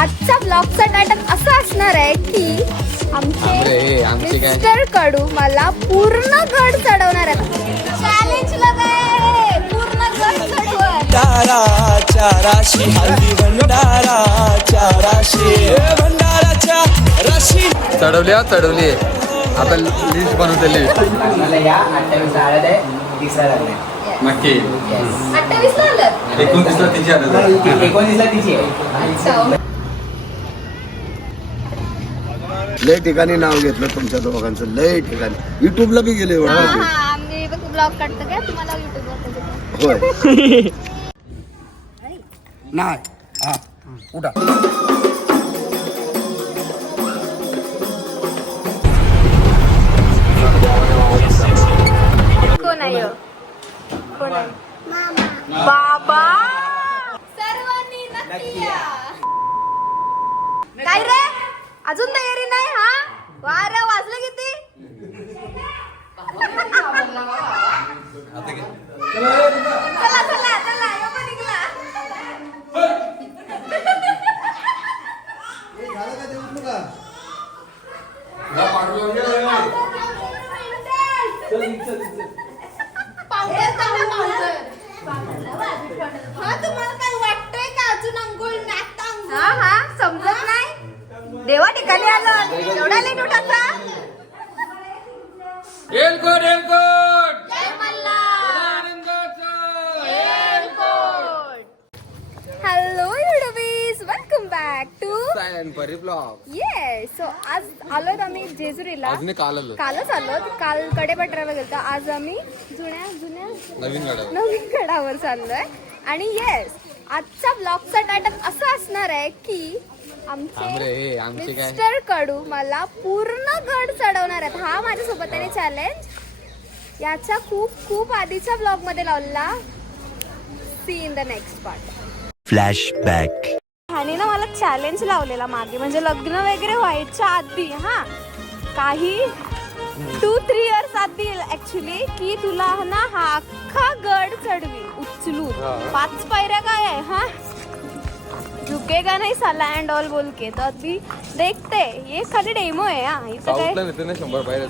आजचा ब्लॉगचा टायटल असा असणार आहे की आमचे मिस्टर कडू मला पूर्ण गड चढवणार आहेत. चॅलेंज लगाय पूर्ण गड चढवणार. राशी हल्दी भंडारा भंडाराच्या राशी चढवली आपण लिस्ट बनवलेली मला या 28 आळद आहे 30 लागले नक्की 28 ला आलं 29 ला तिची आदत आहे 19 ला तिची आहे. लय ठिकाणी नाव घेतलं तुमच्या दोघांचं, लय ठिकाणी युट्यूबला बी गेले आम्ही ब्लॉग काढतो काय तुम्हाला युट्यूबवर होय. नाही हा उठा. कोण आहे कोण आहे बाबा सर्वांनी नक्की या. काय रे अजून तयारी नाही? हा वारे वाजले किती? चला चला चला यो पण निघला. हा हा समजत नाही देवा ठिकाणी आलं एवढा लेट उठायचा. Hello youtubies welcome back to yes. So आज आलोत आम्ही जेजुरीला. कालच आलो, काल कडेपठारावर गेलो. आज आम्ही जुन्या नवीन गडावर चाललोय. आणि येस आजचा ब्लॉगचा टायटल असा असणार आहे की आमचे मिस्टर कडू मला पूर्ण गड चढवणार आहेत. हा माझ्यासोबत आहे चॅलेंज. याच्या खूप आधीच्या ब्लॉग मध्ये लावलेला. See in the next part. Flashback. ह्याने ना मला चॅलेंज लावलेला मागे, म्हणजे लग्न वगैरे व्हायच्या आधी. हा काही 2-3 इयर्स आधी ऍक्च्युली, की तुला ना हा अख्खा गड चढवी उचलून 5 पायऱ्या काय आहे. हा झुकेगा नहीं साला एंड ऑल बोल के. तो अभी देखते, ये खाली डेमो आहे. हा इथं काय 100 पायऱ्या.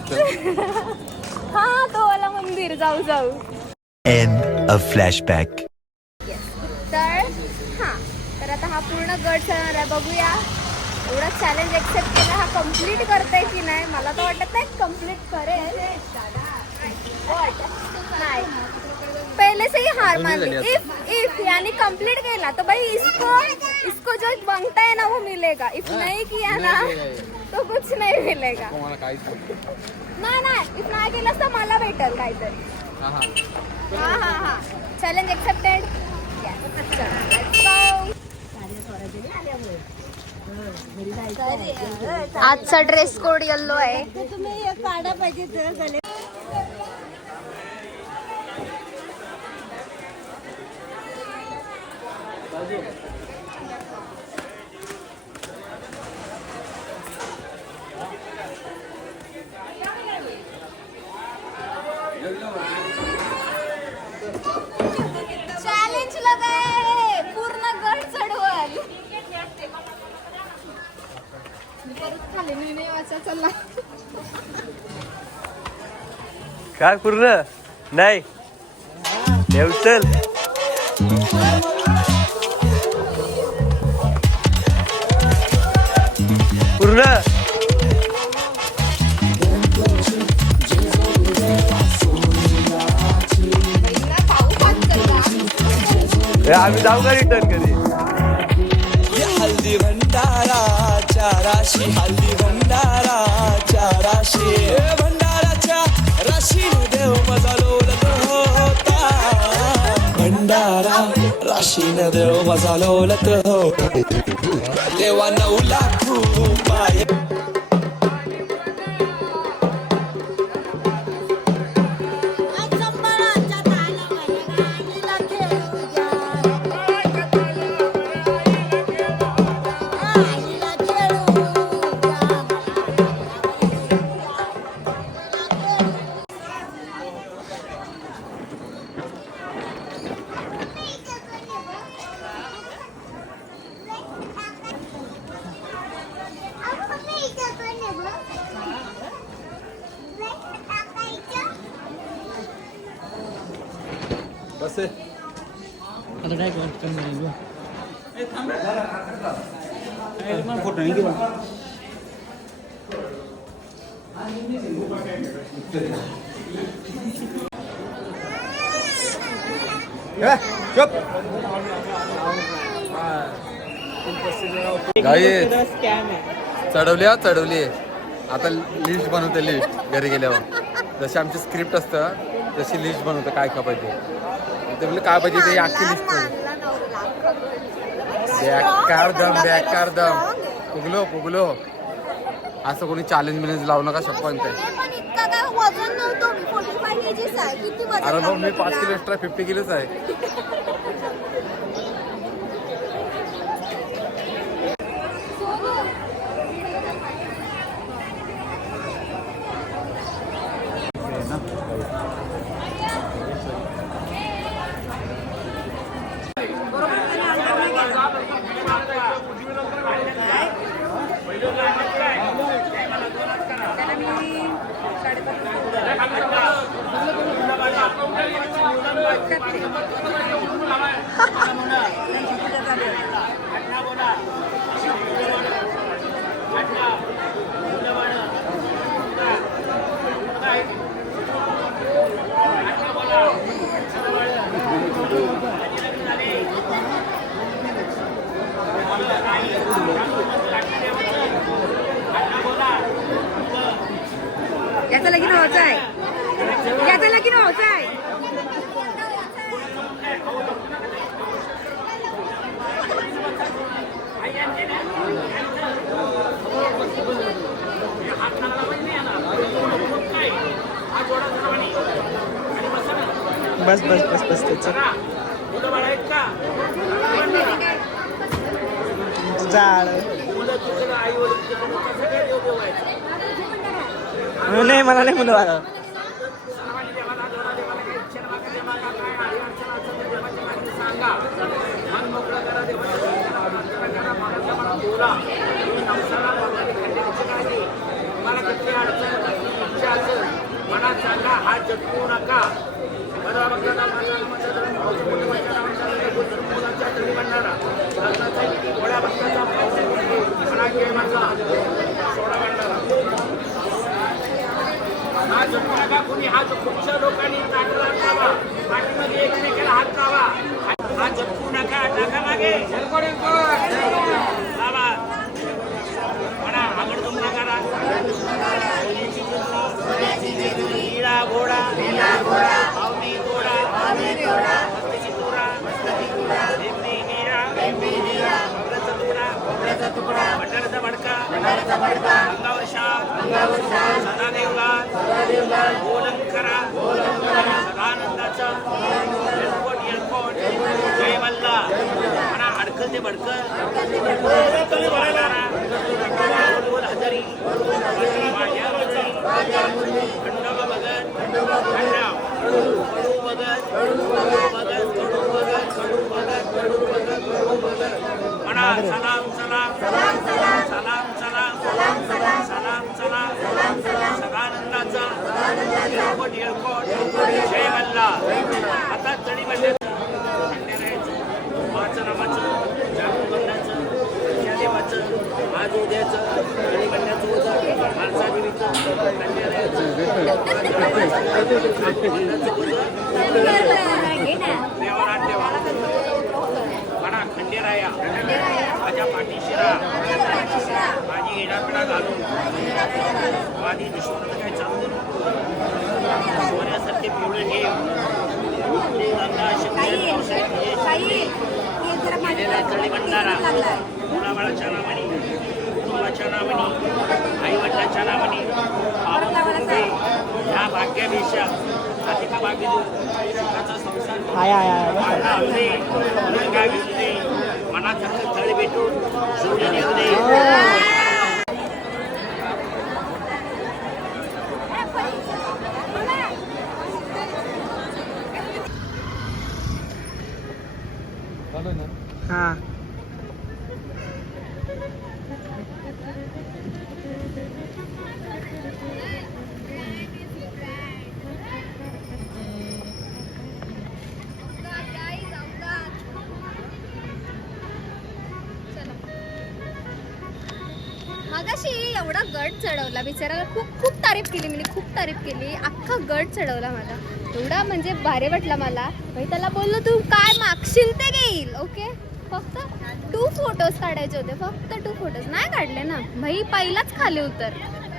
हा तो वाला मंदिर जाऊ. End of flashback. तर आता हा पूर्ण गड चढणार आहे. बघूया एवढा चॅलेंज एक्सेप्ट केला, हा कम्प्लीट करते की नाही. मला तर वाटत नाही कम्प्लीट करेल. नाही पहले से ही हार मान ली. इफ यानी कंप्लीट केला तो भाई इसको जो बनता है ना वो मिलेगा. इफ नहीं किया ना तो कुछ नहीं मिलेगा. नाही इफ नाही केलं तर मला भेटेल काहीतरी. हा चॅलेंज एक्सेप्टेड. आजचा ड्रेस कोड येल्लो आहे. काढा पाहिजे. चॅलेंज लगाय पूर्ण गड चढवल. खाली नाही वाचा चला. काय पूर्ण नाही देवचल पूर्ण. आम्ही जाऊ का रिटर्न कधी. हल्दी भंडारा राशी हल्दी भंडारा भंडाराच्या राशीने देव माझा लोलत होता. भंडारा राशीने देव माझा लोलत होता. देवा 9 लाख रुपये. से चढवली आता लिस्ट बनवते लिस्ट घरी गेल्यावर जशी आमची स्क्रिप्ट असतं तशी लिस्ट बनवतं काय का पाहिजे ते म्हणजे काय पाहिजे ते अख्खी लिस्ट बेकार दम पुगलो असं कोणी चॅलेंज बिलेंज लावू नका शपथ ते अरे भाऊ मी 5 किलो एक्स्ट्रा 50 किलोच आहे याचा लगीन व्हायचं आहे बस त्याच झाड नाही मला नाही मुलं बाळा मनात सांगा हात झटकू नका हात झटकू नका कुणी हात पुढच्या लोकांनी टाकला लावा पाठीमध्ये एकमेकाला हात लावा हात झटकू नका टाका मागे लावा म्हणा आवडतून नका नीला घोडा अवनी घोडा हस्तीची तुरा खोबऱ्याचा तुकडा बटाट्याचा भडका अंगावर शाल सदा देवला ओलंकरा सदानंदाचा एलकोट जय मल्ला म्हणा अडकल ते भडकं बोल हजारी माझ्या खंडोबा भगत म्हणा सलाम सदानंदाचा एलकोट जय मल्ला आता चढी म्हणजे वाचनामाचं जागृबंधाचं देवाचं आज उद्याचं आणि कन्याचं ओझं माणसादेवीचं म्हणा खंडेराया माझ्या पाठीशिरा माझी येणापिडा घालून माझी दुश्मनाचं काही चालू सोन्यासारखे पिवळे ठेव चढी भंडारा मुलाबाळाच्या नावाने कुटुंबाच्या नावाने आईवडिलाच्या नावाने ह्या भाग्यापेक्षा अधिक भाग्य सुखाचा संसार मनासारखं तळ भेटून सोडून येऊ दे हा मगाशी एवढा गड चढवला बिचाराला, खूप तारीफ केली, मी खूप तारीफ केली, अख्खा गड चढवला मला, एवढा म्हणजे भारी वाटला मला. भाई त्याला बोललो तू काय मागशील ते घेईल, ओके, फक्त 2 फोटोज काढायचे होते, फक्त 2 फोटोज नाही काढले ना भाई, पहिलाच खाली उतर.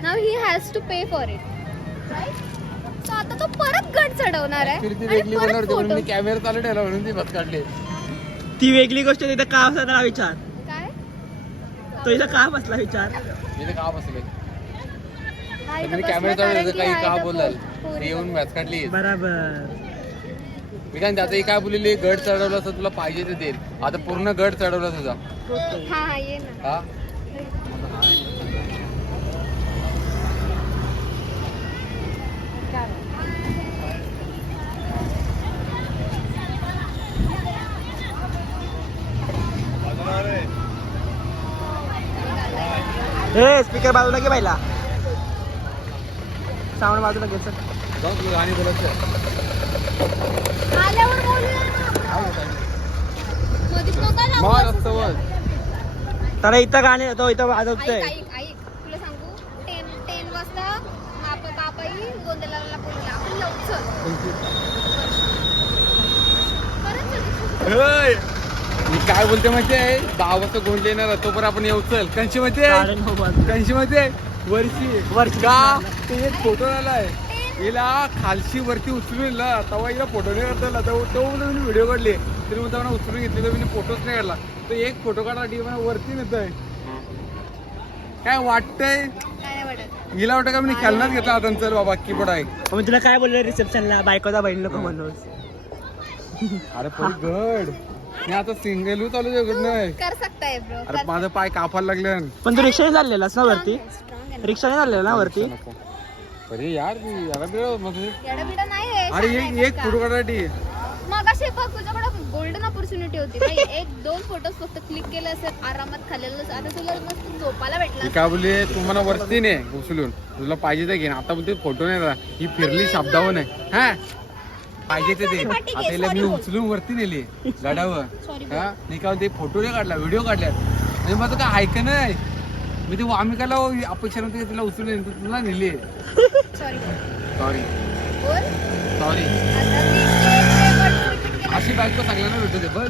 नाव he has to pay for it, right. So आता तो परत गड चढवणार आहे आणि परत फोटो. कॅमेरा चालू ठेवला म्हणून ती बस काढली. ती वेगळी गोष्ट, तिथं का बसला विचार, काय तो इथं का बसला विचार. इथे का बसले हा, इथं कॅमेरा बसला चालू कारण ठेवला, की काही हा का इथं बोलाल पोरी येऊन मॅच काढली. बराबर. मी काय आता ही काय बोललेली, गड चढवलं असं तुला पाहिजे ते देईल. आता पूर्ण गड चढवला तुझा. हा ये ना. हा हे स्पीकर बाजूला घे पहिला, साऊंड बाजूला घे सर. जाऊ तुला गाणी बोलायचं. आल्यावर बोलूया ना. मधीच नका जाऊ. मार असतं तर इथं गाणे तो इथं वाजवतोय. ऐक तुला सांगू, 10 वाजता बापाई गोंधळाला बोलवला, आपण लवकर मी काय बोलते माहितीये, 10 वाजता गोंडले येणार तो पण आपण येऊ. चल कंशी माहितीये, कंशी माहितीये वर्षी का ते एक फोटो आलाय हिला खालशी वरती उचलून तेव्हा हिला फोटो नाही काढता. तो म्हणून व्हिडिओ काढले तरी म्हणता मला उचलून घेतली, तर मी फोटोच नाही काढला. तो एक फोटो काढला मला वरती नेतोय. काय वाटतंय काय नाही वाटत. हिला वाटतं का मी खेळणार घेतला आता. चल बाबा कीपड आहे. मी तुला काय बोललो रिसेप्शनला, बायकोचा बहीण नको म्हणून. अरे पण गड मी आता सिंगल चालू नाही. कर सकताय ब्रो. अरे माझं पाय कापायला लागलं. पण तू रिक्षाने चाललेलास ना वरती, रिक्षाने चाललेला ना वरती. अरे यार येडबिडा नाही आहे. अरे एक फोटो काढायसाठी मग असे बघ तुझ्याकडे गोल्डन ऑपॉर्च्युनिटी होती भाई. 1-2 फोटोज फक्त क्लिक केले असेल, आरामात खाल्लेलं. आता तुला मस्त झोपायला भेटला. काय बोलले तू मला वरती नाही उचलून, तुला पाहिजे ते घे. आता बोलते फोटो नाही ही फिरली शब्दावर नाही. हा पाहिजे ते दे. आता हिला मी उचलून वरती नेली गाड्यावर. हा नाही का ते फोटो नाही काढला, व्हिडिओ काढल्यात. म्हणजे माझं काय ऐक नाही मी ते आम्ही काला अपेक्षा नव्हती तिला उचलून तुला नेली. सॉरी सॉरी बोल. सॉरी. आता मी ते word repeat केलं. अशी बायको सगळ्यांना भेटू दे बस.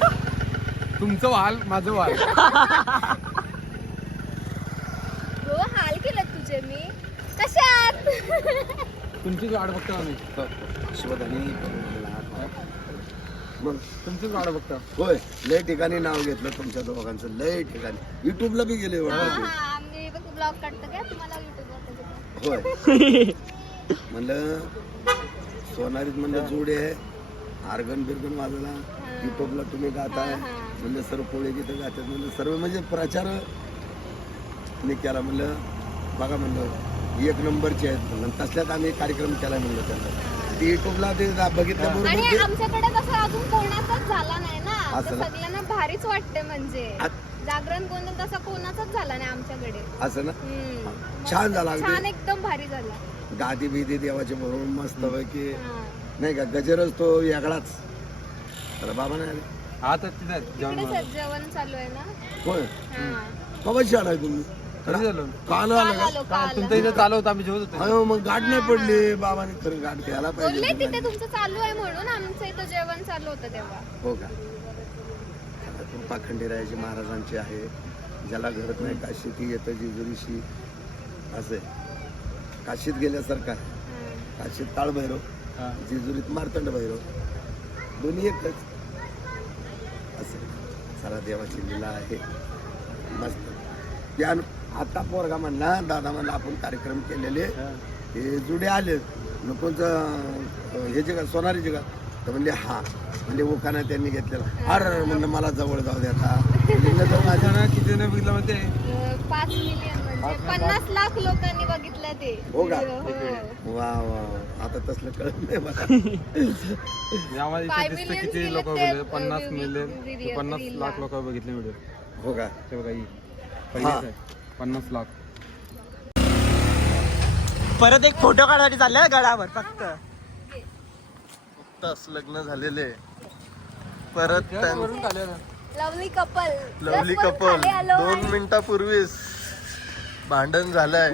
तुमचं वाल माझं वाल. हो हाल केलं तुझे मी. कशात तुमचीच वाट बघतो आम्ही. मग तुमचीच वाट बघतो. होय, लय ठिकाणी नाव घेतलं तुमच्या दोघांचं, लय ठिकाणी. युट्यूबला बी गेले वाटतं ते. आम्ही ब्लॉग काढतो का तुम्हाला युट्यूबवर. होय. म्हणलं सोनारीत म्हणलं जोडे आहे, आर्गन बिर्गन वाजला, युट्यूबला तुम्ही गाताय म्हणलं, सर्व पोळे तिथं गातात म्हणलं, सर्व म्हणजे प्रचार मी केला. म्हणलं बघा म्हणलं 1 नंबरचे आहेत म्हणलं. तसल्यात आम्ही कार्यक्रम केला म्हणलं त्यांचा. ते युट्यूबला ते बघितल्या आणि बरोबर आमच्याकडे कसं अजून कोणाचाच झाला नाही ना, असं तर ना? सगळ्यांना भारीच वाटते. म्हणजे जागरण गोंधळ तसा कोणाचाच झाला नाही आमच्याकडे. असं ना. हम्म. छान झाला छान अगदी. एकदम भारी झाला. गादी बिदी देवाचे बरोबर मस्त पैकी हा. नाही का. गजरच तो वेगळाच. अरे बाबा नाही आले. आता तिथं तिकडे जेवण चालू आहे ना. होय. हा. कवा छान आहे तुम्ही. कधी झालं काल काल आलं का. आलो काल. तुमचं इथं चालू होतं आम्ही जेवत होतो. अहो मग गाठ नाही पडली बाबाने. खरं गाठ घ्यायला बोलले पाहिजे. तिथे तुमचं चालू आहे म्हणून आमचं इथं जेवण चालू होतं तेव्हा. हो का. कृपा खंडेरायाची महाराजांची आहे. ज्याला घरत नाही काशी ती येतं जेजुरीशी. असे काशीत गेल्यासारखं आहे. काशीत काळभैरव, हा. जेजुरीत मार्तंड भैरव, दोन्ही एकच. असं सारा देवाची लीला आहे मस्त. त्या आता पोरगा म्हणला, दादा म्हणला आपण कार्यक्रम केलेले हे जुडे आले नकोच हे जे का सोनारीचे का, तर म्हणले हा म्हणजे ओखाना त्यांनी घेतलेला. अरे म्हणलं मला जवळ जाऊ दे आता. माझ्या ना किती नाही बघितलं म्हणते 5 मिलियन म्हणजे 50 लाख लोकांनी बघितलं ते. हो का? हो. वा वा. आता तसलं कळत नाही मला. यामध्ये 5 इथे दिसतं millions किती गेले लोक ते, बघितले. 50 मिलियन video- 50 reel लाख ला. लोक बघितले व्हिडिओ. हो का. ते बघा ही पहिलीच आहे. 50 लाख. परत एक फोटो काढायसाठी चालले गडावर फक्त. लग्न झालेले परत वरून खाली आलं. Lovely couple. लवली Just वर कपल खाली आलो 2 आणि मिनिटापूर्वीच भांडण झालंय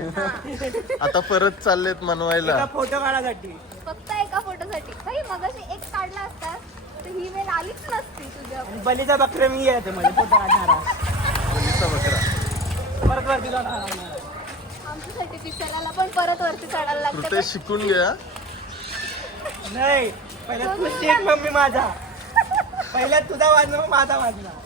आता परत चाललेत मनवायला. फोटो काढासाठी. फक्त एका फोटोसाठी भाई मगाशी एक काढला असता तर ही वेळ आलीच नसती तुझ्या. बलीचा बकरा मी आहे मध्ये फोटो काढणारा. बलीचा बकरा परत वरती जाऊन आमच्यासाठी पिक्चराला पण परत वरती चढायला लागतं. ते शिकून घ्या. नाही पहिला तू शिक मम्मी माझा. पहिला तुझा वाजणार मग माझा वाजणार.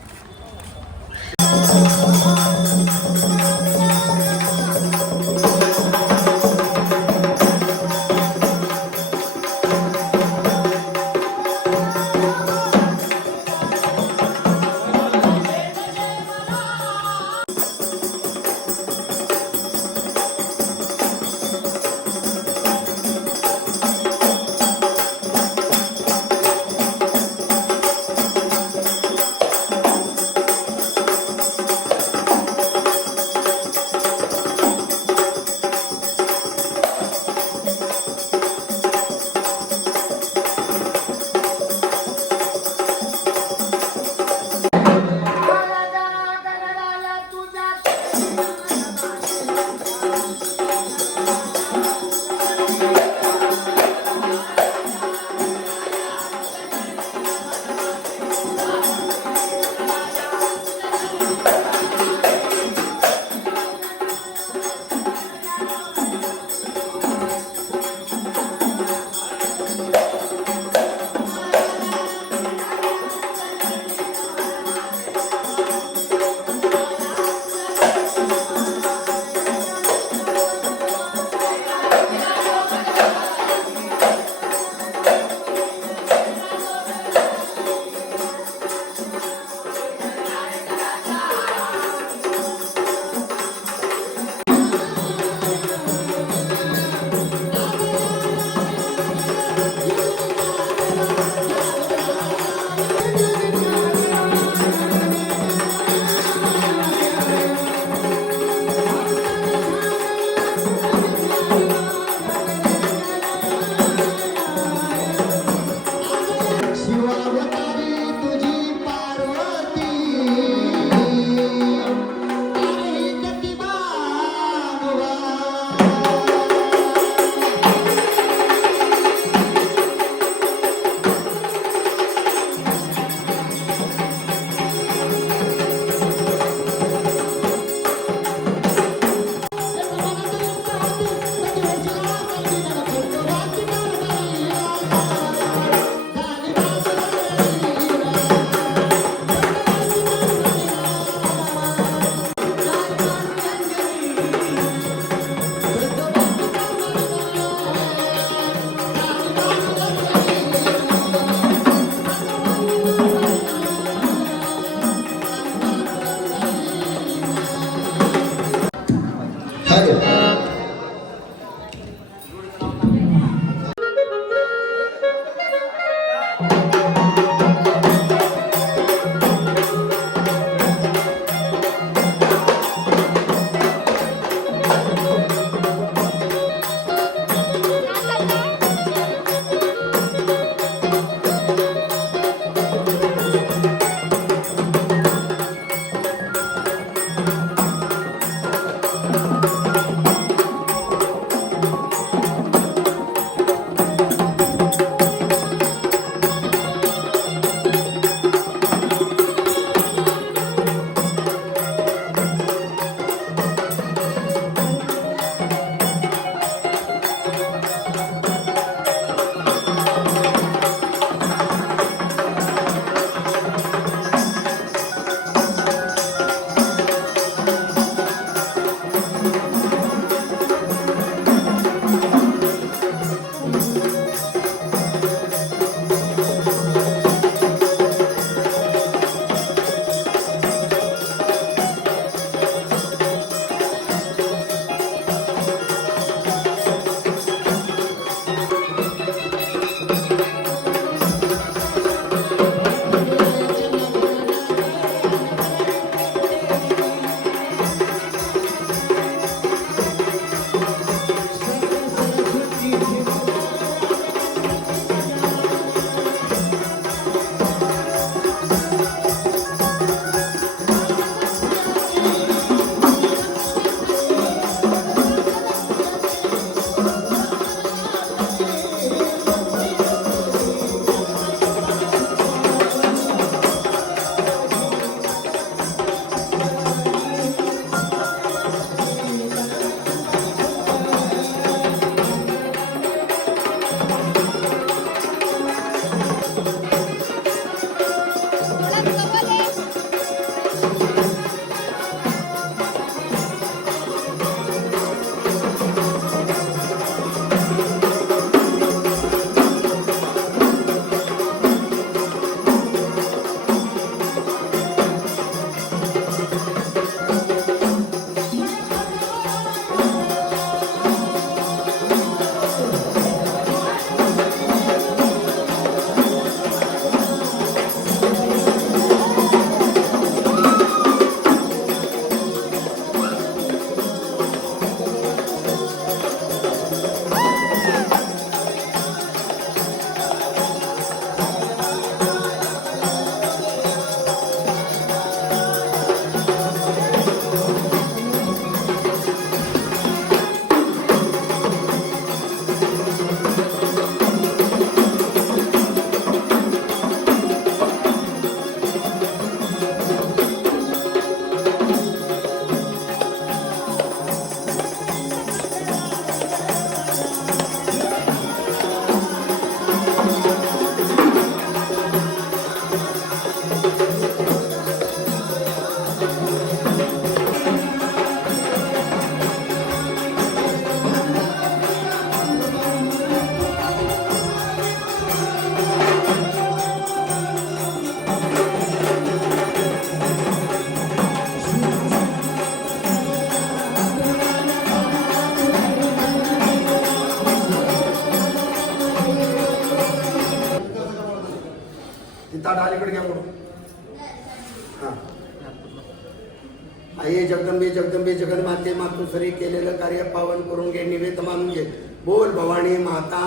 जगदंबे जगन्माते मातुश्री केलेलं कार्य पावन करून घे निवेद मानून घे. बोल भवानी माता.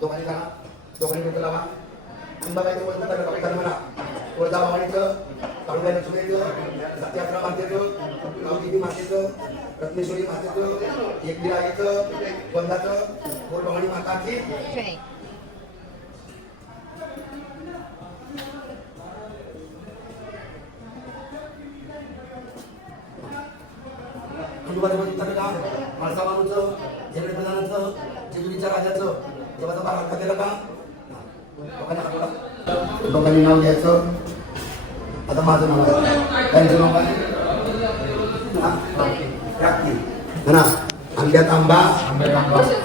दोघांनी करा, दोघांनी डोकं लावा. अंबाबाईचं बोलतं का डोकं करा म्हणा. तुळजा भवानीचं, काळुबाई लक्ष्मीचं, सत्यात्रा मातेचं, गावदेवी मातेचं, रत्नेश्वरी मातेचं, एकदिराईचं, बंधाचं, बोल भवानी माताची. माणसा माणूचं, झेगडे प्रधानाचं, जेजुरीच्या राजाचं, देवाचा बारा हक्का दिला का? लोकांनी नाव घ्यायचं. आता माझं नाव आहे, त्यांचं नाव आहे प्राप्ती. म्हणा, आंब्यात आंबा,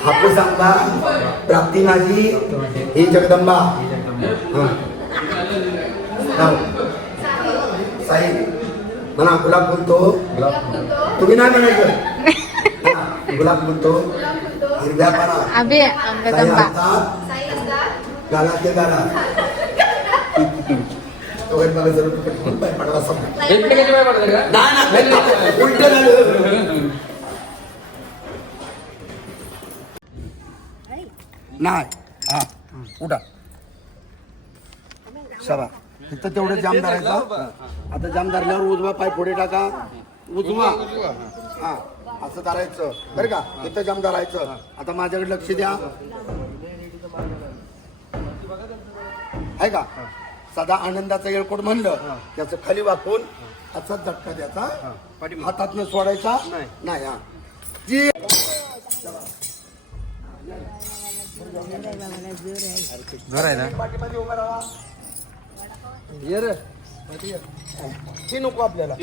हापूस आंबा, प्राप्ती माझी ही जगदंबा. साई म्हणा, गुलाब बोलतो, तुम्ही नाही म्हणायचं. गुलाब बोलतो, हिरव्या पारा, गाला ते गाला. मला जरूर पडला समजा उलट झालं नाही. हा उठा शबा. इथं तेवढं जाम धरायचं. आता जाम धरल्यावर उजवा पाय पुढे टाका. उजवा हा असं धरायचं बरं का. इथं जाम धरायचं. आता माझ्याकडे लक्ष द्या. आहे का. सदा आनंदाचा येळकोट म्हणलं त्याचं खाली वाकून असाच झटका द्यायचा. हातातनं सोडायचा नाही. हा जी पाठीमध्ये उभा राहा. ती नको आपल्याला.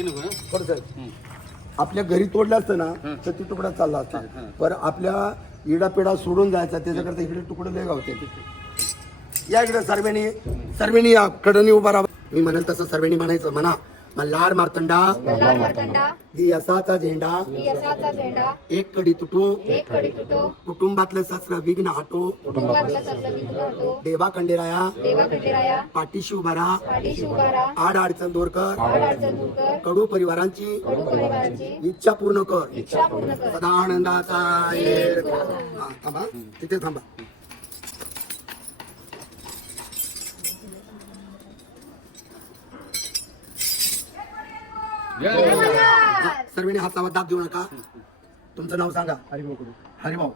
आपल्या घरी तोडलं असतं ना तर ती तुकडा चालला असता. पण आपल्या इडापिडा सोडून जायचा त्याच्याकरता इकडे तुकडे लय गावते. या इकडे सर्वेनी या कडनी उभा राहा. मी म्हणाल तसं सर्वेनी म्हणायचं. म्हणा, मल्हार मार्तंडा दियासाचा झेंडा एक कडी तुटू कुटुंबातलं ससरा विघ्न हटो. देवा खंडेराया पाठीशी उभा राहा. आड अडचण दूर कर. कडू परिवारांची इच्छा पूर्ण कर. सदा आनंदाचा थांबा तिथे थांबा. सर्वांनी हातावर दाब देऊ नका. तुमचं नाव सांगा. हरिभाऊ.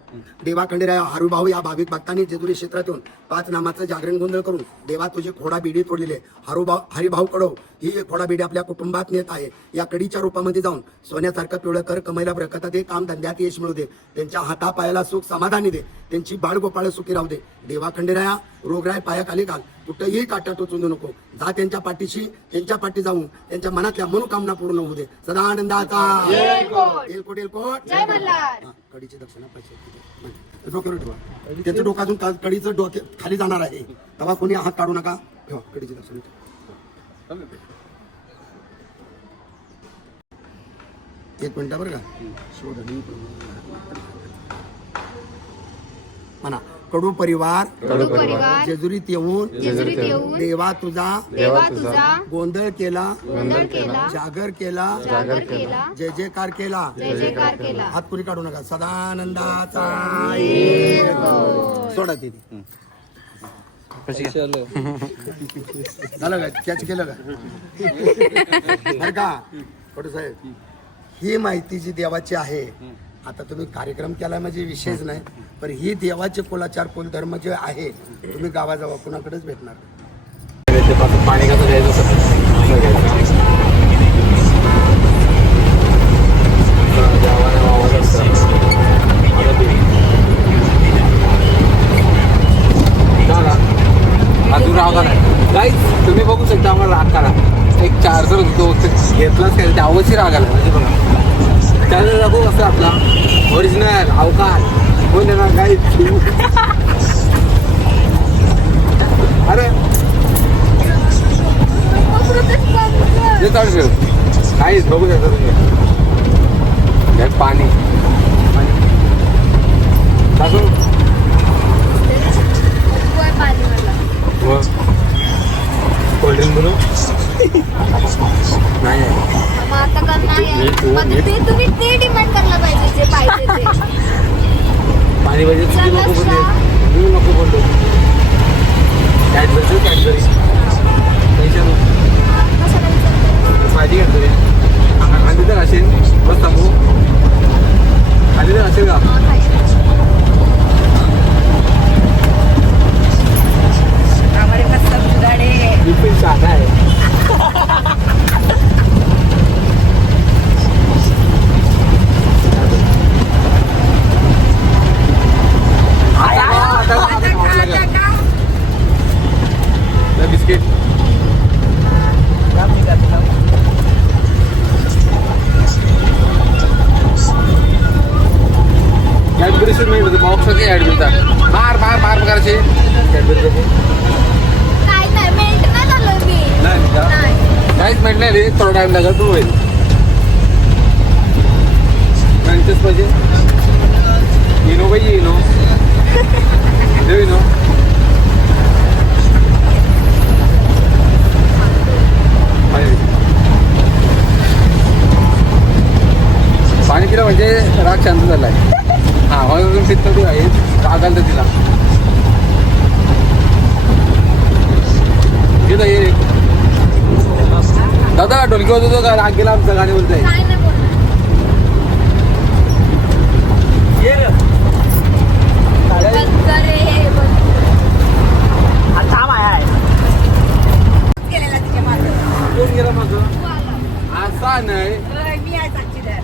देवा खंडेराया हरिभाऊ या भाविक भक्तांनी जेजुरी क्षेत्रातून 5 नामाचं जागरण गोंधळ करून देवा तुझे खोडा बिडी तोडलेले हरिभाऊ कडव ही खोडा बिडी आपल्या कुटुंबात नेत आहे. या कडीच्या रूपामध्ये जाऊन सोन्यासारखं पिवळं कर. कमाईला बरकत दे. काम धंद्यात यश मिळू दे. त्यांच्या हातापायाला सुख समाधानी दे. त्यांची बाळगोपाळ सुखी राहू दे. देवा खंडेराया रोगराय पायाखाली घाल. कुठंही काटा टोचू नको. जा त्यांच्या पाठीशी. त्यांच्या पाठी जाऊन त्यांच्या मनातल्या मनोकामना पूर्ण होऊ दे. सदा आनंदाचा एलकोट एलकोट. कडीची दक्षिणा पैसे डोक्यावर ठेवा. त्याचं डोकातून कडीचं डोके खाली जाणार आहे. तेव्हा कोणी हात काढू नका. ठेवा कडीची दक्षिणा. 1 मिनिट बरं का. म्हणा, कडू परिवार जेजुरीत येऊन देवा तुझा गोंधळ केला. जागर केला. जय जयकार केला. हात पुरी काढू नका. सदानंदाचा सोडा तिथे. झालं का. कॅच केलं का बरं का. छोटे साहेब, ही माहिती जी देवाची आहे. आता तुम्ही कार्यक्रम केला म्हणजे विशेष नाही. पण ही देवाचे कुलाचार कुल धर्म जे आहे तुम्ही गावाजवळ कुणाकडेच भेटणार. पाणी कसं घ्यायचं. अजून राग आला गाईज. तुम्ही बघू शकता आम्हाला राग आला. एक चार्जर होतो घेतलाच काय अवश्य राग आला. म्हणजे बघा चार्जर दाखवू कसं आपला ओरिजिनल अवकाश कोण देणार गाईज. अरे हे चालू काहीच बघू शकता तुम्ही. यात पाणी कोल्ड्रिंक बनवू नाही. तुम्ही ते डिमांड करायला पाहिजे जे पाहिजे ते. पाणी पाहिजे तू नको बोलले, मी नको बोललो. कॅडबरी कॅडबरी पैसे भाजी घ्या तरी आधी तर असेल बस थांबू आधी तर असेल का बिलकुल साधा आहे. बिस्किट कॅडबरी मिळत बॉक्स ऍड मिळतात बार बार बार करायचे कॅडबरी काय नाही मेंट नाही झालं मी. नाही का काहीच मिळत नाही रे थोडा टाइम लागत तू होईल त्यांचेच पाहिजे इनो पाहिजे इनो देऊ इनो पाणी पिलं म्हणजे राग शांत झालाय. हा मग पित्त आहे राग आलं तिला ये दादा ढोलकी होत होतो का राग गेला आमचा गाणी बोलताय काय नाही बोलणार. बंद कर रे, बंद. थांब आहे गेलेला तिच्या मागे. कोण गेला माझं तू आला. असा नाही मी आहे साक्षीदार.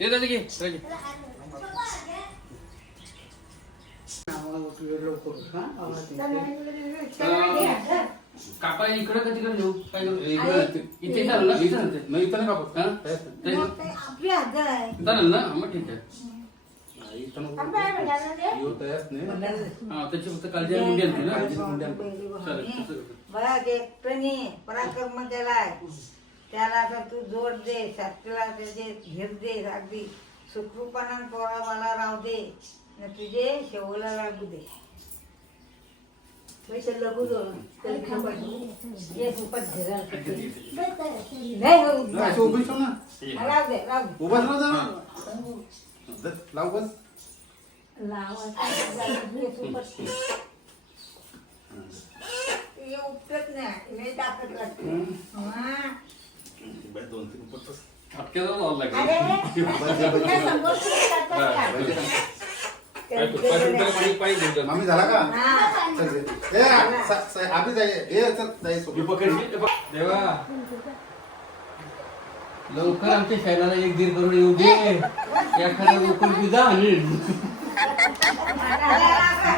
ये दादा घे कापा इकडं का तिकडे नेऊ काय करू इथे चालू ना इथे मग इथं ना कापत चालेल ना मग ठीक आहे त्याची फक्त काळजी मुंडी आणते ना पराक्रम केलाय त्याला आता तू जोड दे शक्तीला त्याचे घेर दे अगदी सुखरूपणान पोरा मला राहू दे न तुझे शेवला लागू दे लगू दो ये सुपट घेरा नाही हो उभी ठेव ना राहू दे उभा राहू दे ना लाव बस ये उपटत नाही लय ताकद लागते ठपक्याला लावून लागेल मामी झाला का आम्ही देवा लवकर आमच्या शैलाला एक दीड करोड येऊ दे एखादा उकल तुझा आणि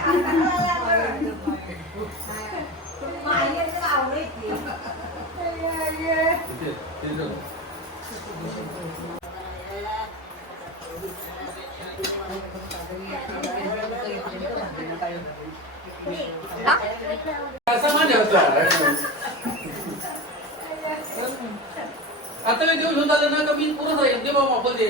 आता मी देऊन झालं ना का मी पुरं जाईल दे बाबा आपण दे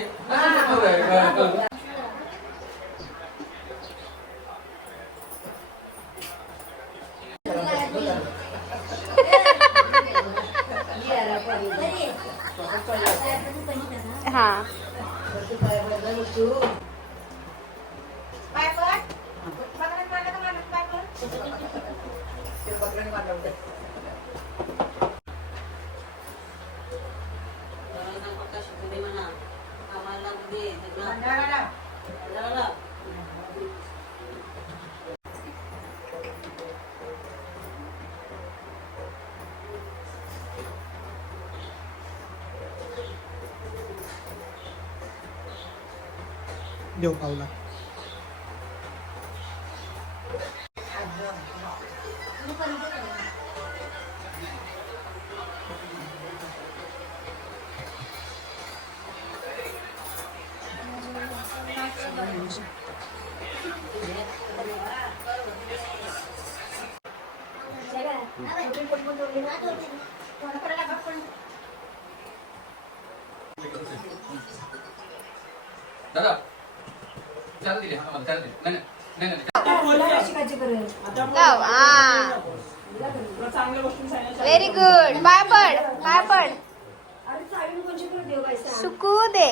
हा देव पावला दादा चाल दिले आम्हाला चाल दिले नाही व्हेरी गुड पाय पड सुकू दे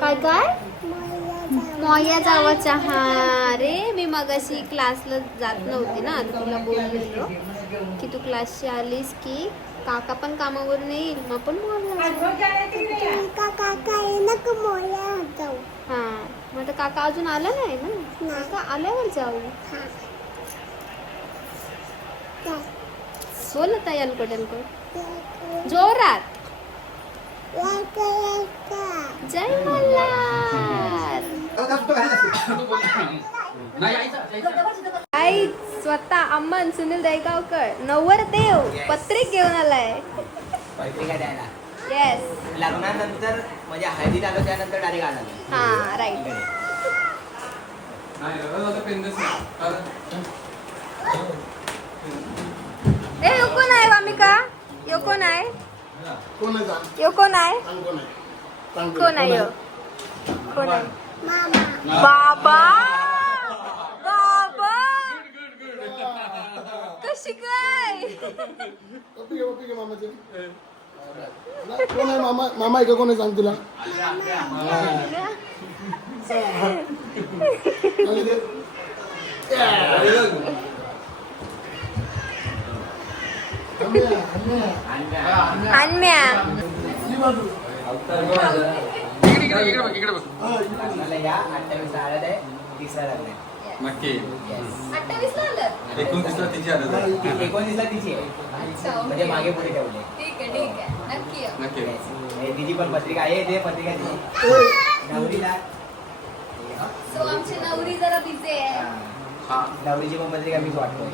काय काय मोया जावाचा हा रे मी मगाशी क्लासला जात नव्हती ना तुला बोललेलो की तू क्लासची आलीस की काका पण कामावरून येईल मग पण हा मग आता काका अजून आला नाही ना काका आल्यावर जाऊ बोल आता अलकट जोरात जय मल्हार आई स्वतः अम्मन सुनील दहीगावकर नवरदेव पत्रिक घेऊन आलाय पत्रिका द्यायला येस लग्नानंतर म्हणजे हळदीत आलो त्यानंतर डायरेक्ट आला हा राईट ए यो कोण आहे वामिका यो कोण आहे यो कोण आहे कोण आहे यो कोण आहे बाबा बाबा कशी काय कोण आहे मामा मामा इकडे कोण आहे सांग तुला अन्म्या इकडे बघ मला या 28 हळद आहे 30ला लग्न आहे नक्की 28 ला आलं 29 ला तिची आलं 19ला तिची आहे म्हणजे मागे पुढे ठेवले ठीक आहे नक्की ये. नक्की तिची पण पत्रिका आहे ते पत्रिका दिली नवरीला सो आमची नवरी जरा बिझी आहे नवरीची पण पत्रिका मीच वाटतो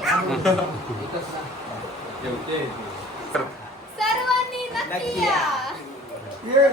सर्वांनी नक्की या. ये